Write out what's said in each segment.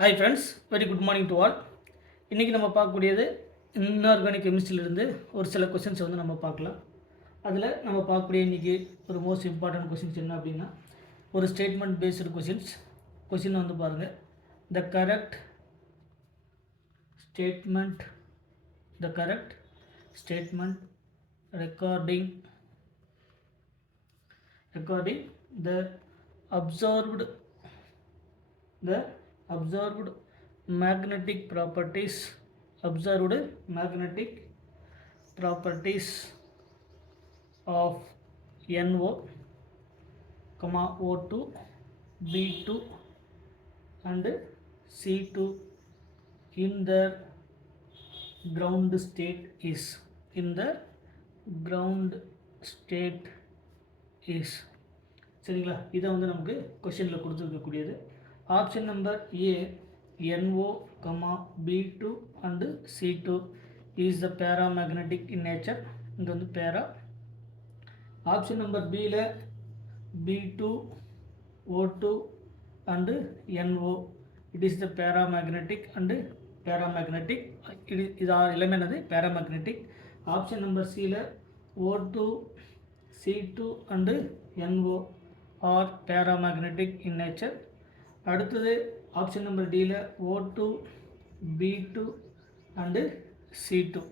Hi friends, very good morning to all. இன்றைக்கி நம்ம பார்க்கக்கூடியது இன்ஆர்கானிக் கெமிஸ்ட்ரியிலிருந்து ஒரு சில கொஷின்ஸ் வந்து நம்ம பார்க்கலாம். அதில் நம்ம பார்க்கக்கூடிய இன்றைக்கி ஒரு மோஸ்ட் இம்பார்ட்டன்ட் கொஷின்ஸ் என்ன அப்படின்னா, ஒரு ஸ்டேட்மெண்ட் பேஸ்டு கொஷின் வந்து பாருங்கள். The correct statement recording the observed magnetic properties of NO, O2, B2 and C2 in their ground state is சரிங்களா. இதை வந்து நமக்கு கொஷனில் கொடுத்துருக்கக்கூடியது. Option number A NO, B2 and C2 is the paramagnetic in nature. இங்கே வந்து பேரா. Option number பியில் B2, O2 and NO it is the paramagnetic இது எல்லாமே என்னது பேராமேக்னெட்டிக். ஆப்ஷன் நம்பர் சியில் O2, C2 and NO are paramagnetic in nature. அடுத்தது option number டியில் O2, B2 and C2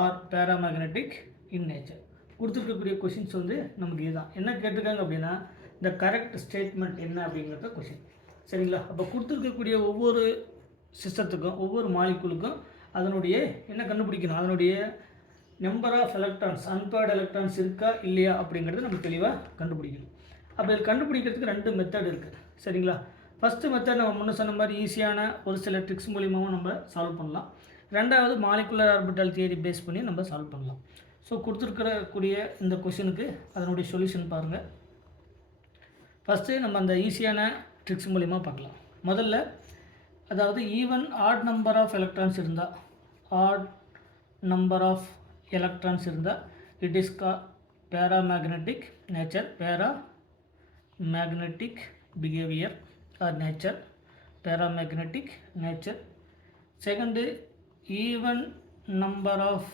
are paramagnetic in nature. கொடுத்துருக்கக்கூடிய questions வந்து நமக்கு இதுதான். என்ன கேட்டிருக்காங்க அப்படின்னா, இந்த கரெக்ட் ஸ்டேட்மெண்ட் என்ன அப்படிங்கிறத கொஷின். சரிங்களா. அப்போ கொடுத்துருக்கக்கூடிய ஒவ்வொரு சிஸ்டத்துக்கும் ஒவ்வொரு மாலிகுலுக்கும் அதனுடைய என்ன கண்டுபிடிக்கணும், அதனுடைய number of electrons, unpaired electrons இருக்கா இல்லையா அப்படிங்கிறது நம்ம தெளிவாக கண்டுபிடிக்கணும். அப்போ இதில் கண்டுபிடிக்கிறதுக்கு ரெண்டு மெத்தட் இருக்குது. சரிங்களா. ஃபஸ்ட்டு மெத்தட் நம்ம முன்ன சொன்ன மாதிரி ஈஸியான ஒரு சில ட்ரிக்ஸ் மூலியமாகவும் நம்ம சால்வ் பண்ணலாம். ரெண்டாவது மாலிகுலர் ஆர்பிட்டல் தியரி பேஸ் பண்ணி நம்ம சால்வ் பண்ணலாம். ஸோ கொடுத்துருக்கக்கூடிய இந்த கொஷனுக்கு அதனுடைய சொல்யூஷன் பாருங்கள். ஃபஸ்ட்டு நம்ம அந்த ஈஸியான ட்ரிக்ஸ் மூலிமா பார்க்கலாம். முதல்ல அதாவது even odd number of electrons இருந்தால் it is paramagnetic nature, paramagnetic behavior or nature, paramagnetic nature. Second even number of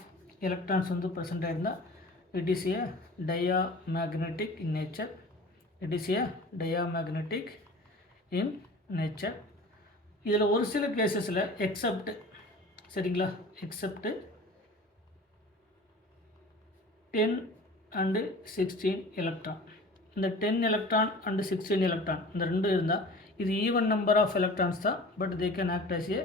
electrons வந்து ப்ரெசென்ட் ஆயிருந்தால் it is a diamagnetic in nature. இதில் ஒரு சில கேசஸில் எக்ஸப்ட் 10 and 16 எலக்ட்ரான், இந்த 10 எலக்ட்ரான் அண்ட் 16 எலக்ட்ரான் இந்த ரெண்டு இருந்தால் இது ஈவன் நம்பர் ஆஃப் எலக்ட்ரான்ஸ் தான். But they can act as a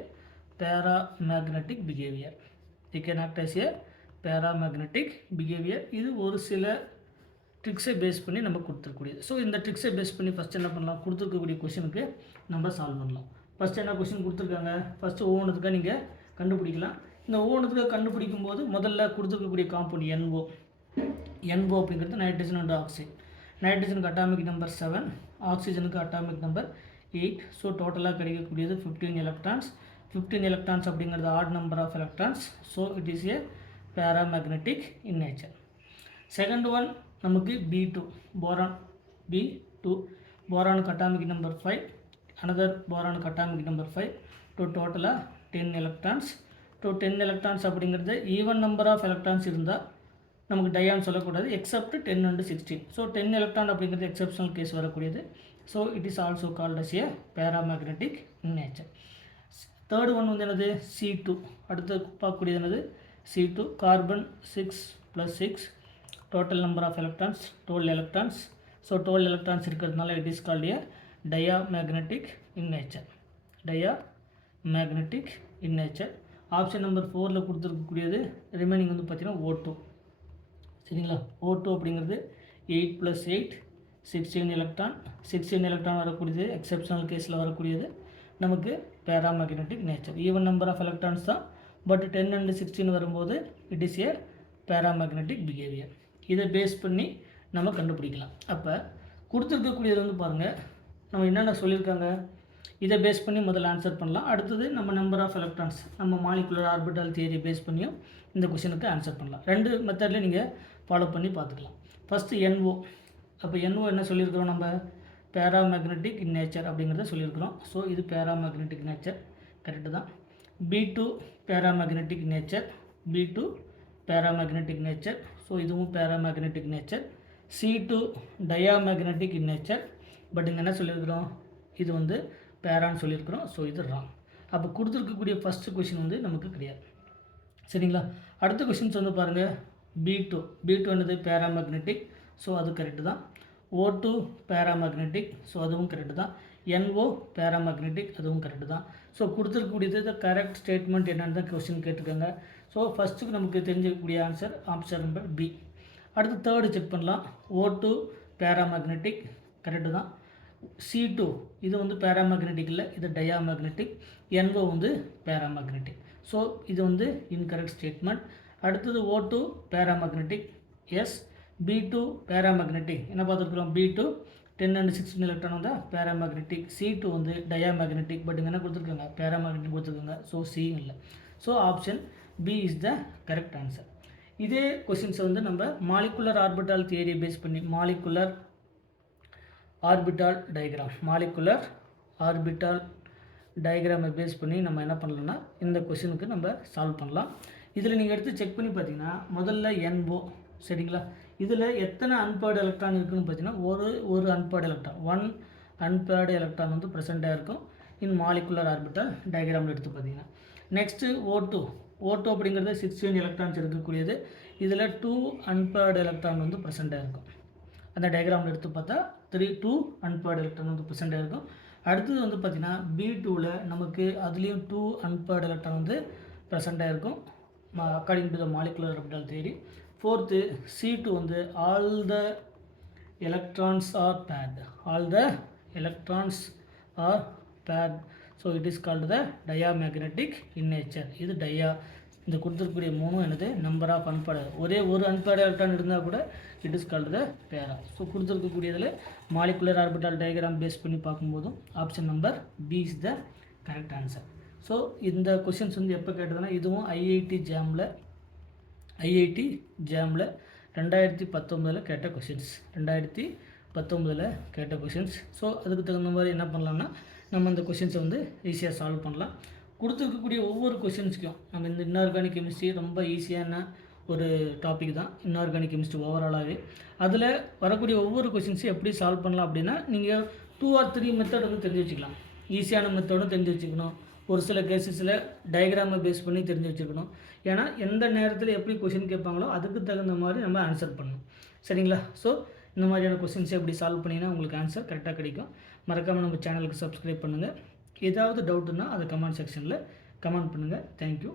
paramagnetic behaviour. இது ஒரு சில ட்ரிக்ஸை பேஸ் பண்ணி நம்ம கொடுத்துருக்கூடியது. ஸோ இந்த ட்ரிக்ஸை பேஸ் பண்ணி ஃபஸ்ட் என்ன பண்ணலாம், கொடுத்துருக்கக்கூடிய கொஷனுக்கு நம்ம சால்வ் பண்ணலாம். ஃபஸ்ட்டு என்ன கொஷின் கொடுத்துருக்காங்க, ஃபஸ்ட்டு ஒவ்வொன்றுத்துக்காக நீங்கள் கண்டுபிடிக்கலாம். இந்த ஒவ்வொன்றுத்துக்காக கண்டுபிடிக்கும் போது முதல்ல கொடுத்துருக்கக்கூடிய காம்பவுண்ட் NO அப்படிங்கிறது நைட்ரஜன் அண்ட் ஆக்சைடு. நைட்ரஜனுக்கு அட்டாமிக் நம்பர் 7, ஆக்சிஜனுக்கு அட்டாமிக் நம்பர் 8. ஸோ டோட்டலாக கிடைக்கக்கூடியது 15 எலக்ட்ரான்ஸ் அப்படிங்கிறது odd number of electrons. So it is a paramagnetic in nature. Second one நமக்கு B2 போரானுக்கு அட்டாமிக் நம்பர் 5, அனதர் போரானுக்கு அட்டாமிக் நம்பர் 5. டோட்டலாக 10 எலக்ட்ரான்ஸ். 10 எலக்ட்ரான்ஸ் அப்படிங்கிறது ஈவன் நம்பர் ஆஃப் எலக்ட்ரான்ஸ் இருந்தால் நமக்கு டயான்னு சொல்லக்கூடாது, எக்ஸப்ட் 10 and 16. ஸோ 10 எலக்ட்ரான் அப்படிங்கிறது எக்ஸப்ஷனல் கேஸ் வரக்கூடியது. So it is also called as a paramagnetic in nature. Third one வந்து என்னது C2. அடுத்து பார்க்கக்கூடியது என்னது C2, carbon 6 + 6, total number of electrons 12 electrons. So 12 electrons இருக்கிறதுனால it is called a diamagnetic in nature. Option number 4ல் கொடுத்துருக்கக்கூடியது remaining வந்து பார்த்திங்கன்னா O2. சரிங்களா. O2 அப்படிங்கிறது 8 + 8 16 எலக்ட்ரான் வரக்கூடியது, எக்ஸப்ஷனல் கேஸில் வரக்கூடியது நமக்கு paramagnetic nature. Even number of electrons தான், பட் 10 and 16 வரும்போது it is a paramagnetic behaviour. இதை பேஸ் பண்ணி நம்ம கண்டுபிடிக்கலாம். அப்போ கொடுத்துருக்கக்கூடியது வந்து பாருங்கள், நம்ம என்னென்ன சொல்லியிருக்காங்க இதை பேஸ் பண்ணி முதல்ல ஆன்சர் பண்ணலாம். அடுத்தது நம்ம நம்பர் ஆஃப் எலக்ட்ரான்ஸ் நம்ம மாலிகுலர் ஆர்பிட்டல் தியரி பேஸ் பண்ணியும் இந்த கொஷனுக்கு ஆன்சர் பண்ணலாம். ரெண்டு மெத்தட்லேயும் நீங்கள் ஃபாலோ பண்ணி பார்த்துக்கலாம். First NO. அப்போ NO என்ன சொல்லியிருக்கிறோம், நம்ம பேராமேக்னெட்டிக் இன் நேச்சர் அப்படிங்கிறத சொல்லியிருக்கிறோம். ஸோ இது பேராமேக்னெட்டிக் நேச்சர் கரெக்டு தான். B2 paramagnetic nature, B2 paramagnetic nature. So இதுவும் paramagnetic nature. C2 diamagnetic in nature. But இங்கே என்ன சொல்லியிருக்கிறோம், இது வந்து பேரான்னு சொல்லியிருக்கிறோம். ஸோ இது ராங். அப்போ கொடுத்துருக்கக்கூடிய ஃபஸ்ட்டு கொஷின் வந்து நமக்கு கிடையாது. சரிங்களா. அடுத்த கொஷின்ஸ் வந்து பாருங்கள். B2 என்னது பேராமேக்னெட்டிக். ஸோ அது கரெக்டு தான். O2 paramagnetic. ஸோ அதுவும் கரெக்டு தான். NO பேராமேக்னெட்டிக், அதுவும் கரெக்டு தான். ஸோ கொடுத்துருக்கக்கூடியது கரெக்ட் ஸ்டேட்மெண்ட் என்னென்னு தான் கொஸ்டின் கேட்டிருக்காங்க. ஸோ ஃபஸ்ட்டுக்கு நமக்கு தெரிஞ்சக்கூடிய ஆன்சர் ஆப்ஷன் நம்பர் B. அடுத்து தேர்டு செக் பண்ணலாம். O2 பேராமேக்னெட்டிக் கரெக்டு தான். C2 இது வந்து பேராமேக்னெட்டிக் இல்லை, இது டயாமேக்னெட்டிக். NO வந்து பேராமேக்னெட்டிக். ஸோ இது வந்து இன்கரெக்ட் ஸ்டேட்மெண்ட். அடுத்தது O2 paramagnetic, S. B2 paramagnetic என்ன பார்த்துருக்குறோம், B2 10 and 16 எலக்ட்ரான் வந்து பேராமேக்னெட்டிக். C2 வந்து டயாமேக்னெட்டிக். பட் இங்கே என்ன கொடுத்துருக்காங்க, பேராமேக்னெட்டிக் கொடுத்துருக்காங்க. ஸோ C இல்லை. So option B is the correct answer. இதே கொஸ்டின்ஸை வந்து நம்ம மாலிகுலர் ஆர்பிட்டால் தியரியை பேஸ் பண்ணி மாலிகுலர் ஆர்பிட்டால் டயக்ராமை பேஸ் பண்ணி நம்ம என்ன பண்ணலாம்னா இந்த கொஸ்டினுக்கு நம்ம சால்வ் பண்ணலாம். இதில் நீங்கள் எடுத்து செக் பண்ணி பார்த்தீங்கன்னா முதல்ல NO சரிங்களா. இதில் எத்தனை அன்பேர்டு எலக்ட்ரான் இருக்குதுன்னு பார்த்தீங்கன்னா ஒரு அன்பேர்டு எலக்ட்ரான், 1 அன்பேர்டு எலக்ட்ரான் வந்து ப்ரெசென்ட்டாக இருக்கும் இன் மாலிகுலர் ஆர்பிட்டால் டயக்ராமில் எடுத்து பார்த்தீங்கன்னா. நெக்ஸ்ட்டு O2 அப்படிங்கிறது 16 எலக்ட்ரான்ஸ் இருக்கக்கூடியது. இதில் 2 அன்பேர்டு எலக்ட்ரான் வந்து ப்ரெசென்ட்டாக இருக்கும். அந்த டயக்ராமில் எடுத்து பார்த்தா 2 அன்பேர்டு எலக்ட்ரான் வந்து ப்ரெசென்ட்டாக இருக்கும். அடுத்தது வந்து பார்த்திங்கன்னா B2வில் நமக்கு அதுலேயும் 2 அன்பேர்டு எலக்ட்ரான் வந்து ப்ரெசென்ட்டாக இருக்கும் according to the molecular orbital theory. Fourth C2 வந்து all the electrons are paired. So it is called the diamagnetic in nature. இது இந்த கொடுத்துருக்கக்கூடிய 3 என்னது நம்பர் ஆஃப் அன்பேர்டு. ஒரே ஒரு அன்பேர்டு எலக்ட்ரான் இருந்தால் கூட it is called the para. So கொடுத்துருக்கக்கூடியதில் மாலிகுலர் ஆர்பிட்டால் டயக்ராம் பேஸ் பண்ணி பார்க்கும்போதும் option number B is the correct answer. So இந்த கொஷின்ஸ் வந்து எப்போ கேட்டதுன்னா இதுவும் ஐஐடி ஜாமில் 2019 கேட்ட கொஷின்ஸ். 2019 கேட்ட கொஷின்ஸ். ஸோ அதுக்கு தகுந்த மாதிரி என்ன பண்ணலாம்னா நம்ம அந்த கொஷின்ஸை வந்து ஈஸியாக சால்வ் பண்ணலாம். கொடுத்துருக்கக்கூடிய ஒவ்வொரு கொஷின்ஸ்க்கும் நம்ம இந்த இன்ஆர்கானிக் கெமிஸ்ட்ரி ரொம்ப ஈஸியான ஒரு டாபிக் தான். இன்ஆர்கானிக் கெமிஸ்ட்ரி ஓவராலாகவே அதில் வரக்கூடிய ஒவ்வொரு கொஷின்ஸையும் எப்படி சால்வ் பண்ணலாம் அப்படின்னா நீங்கள் 2 or 3 மெத்தட் வந்து தெரிஞ்சு வச்சுக்கலாம். ஈஸியான மெத்தடும் தெரிஞ்சு வச்சுக்கணும். ஒரு சில கேசஸில் டயக்ராமை பேஸ் பண்ணி தெரிஞ்சு வச்சுக்கணும். ஏன்னா எந்த நேரத்தில் எப்படி கொஷின் கேட்பாங்களோ அதுக்கு தகுந்த மாதிரி நம்ம ஆன்சர் பண்ணணும். சரிங்களா. ஸோ இந்த மாதிரியான கொஷின்ஸை எப்படி சால்வ் பண்ணிங்கன்னா உங்களுக்கு ஆன்சர் கரெக்டாக கிடைக்கும். மறக்காமல் நம்ம சேனலுக்கு சப்ஸ்கிரைப் பண்ணுங்கள். ஏதாவது டவுட்டுன்னா அதை கமெண்ட் செக்ஷனில் கமெண்ட் பண்ணுங்கள். தேங்க்யூ.